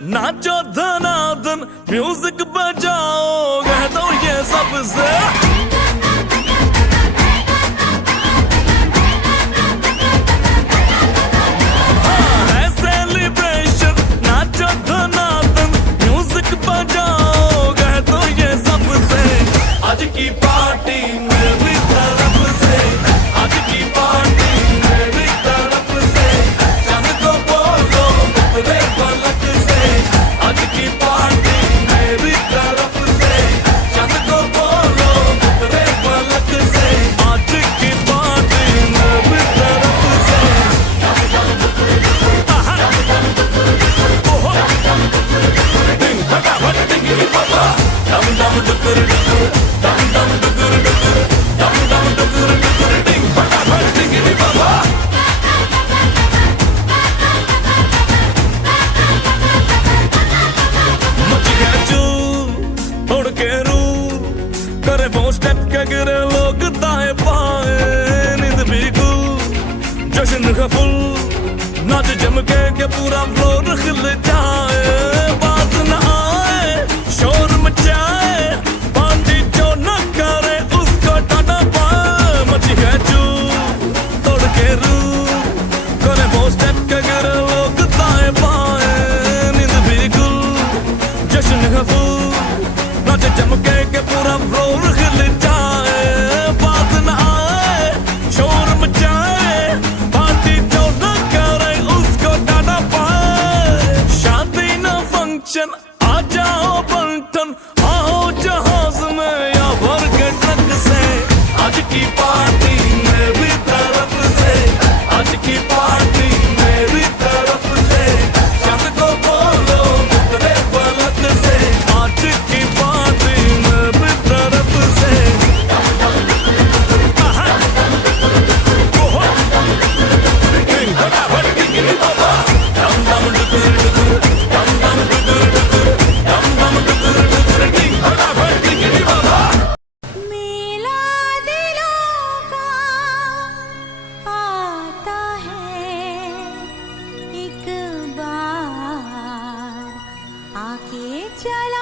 नाचो धनाधन music बजाओ कह दो ये सबसे है सेलिब्रेशन नाचो धनाधन म्यूजिक बजाओ कह दो ये सबसे आज की पार्टी मेरी तरफ से आज की पार्टी मेरी तरफ से चंद को बोलो उतरे पलक से आज की पार्टी मेरी तरफ से चंद को बोलो उतरे पलक से आज की पार्टी मेरी तरफ से ओहो डिंग फटाफट डिंगी पापा डम डम डुकुर डुकुर डम डम डुकुर डुकुर डम डम डुकुर डुकुर डिंग फटाफट डिंगी पापा मची है चूर तोड़ के रूर करे वो स्टेप के गिरे लोग दाएं बाएं नींद भी गुल जश्न का फुल नाच जम के पूरा फ्लोर खिल जाए बात न आए शोर मचाए पार्टी जो न करे उसको टाटा पाए मची है चूर तोड़ के रूर करे वो स्टेप के गिरे लोग दाएं बाएं नींद भी गुल जश्न है फुल नाच जम के पूरा फ्लोर खिल जाए बात न आए शोर मचाए पार्टी जो न करे उसको टाटा पाए शादी न फंक्शन आ जाओ बंटन आओ जहाज में या भर के ट्रक से आज की पार्टी मेरी तरफ से आज की पार्टी मेरी तरफ से चंद को बोलो उतरे पलक से आज की पार्टी मेरी तरफ से ओहो डिंग फटाफट डिंगी पापा डम डम डुकुर डुकुर डम डम डुकुर डुकुर डम डम डुकुर डुकुर डिंग फटाफट डिंगी पापा मेला दिलों का आता है एक बार आके चला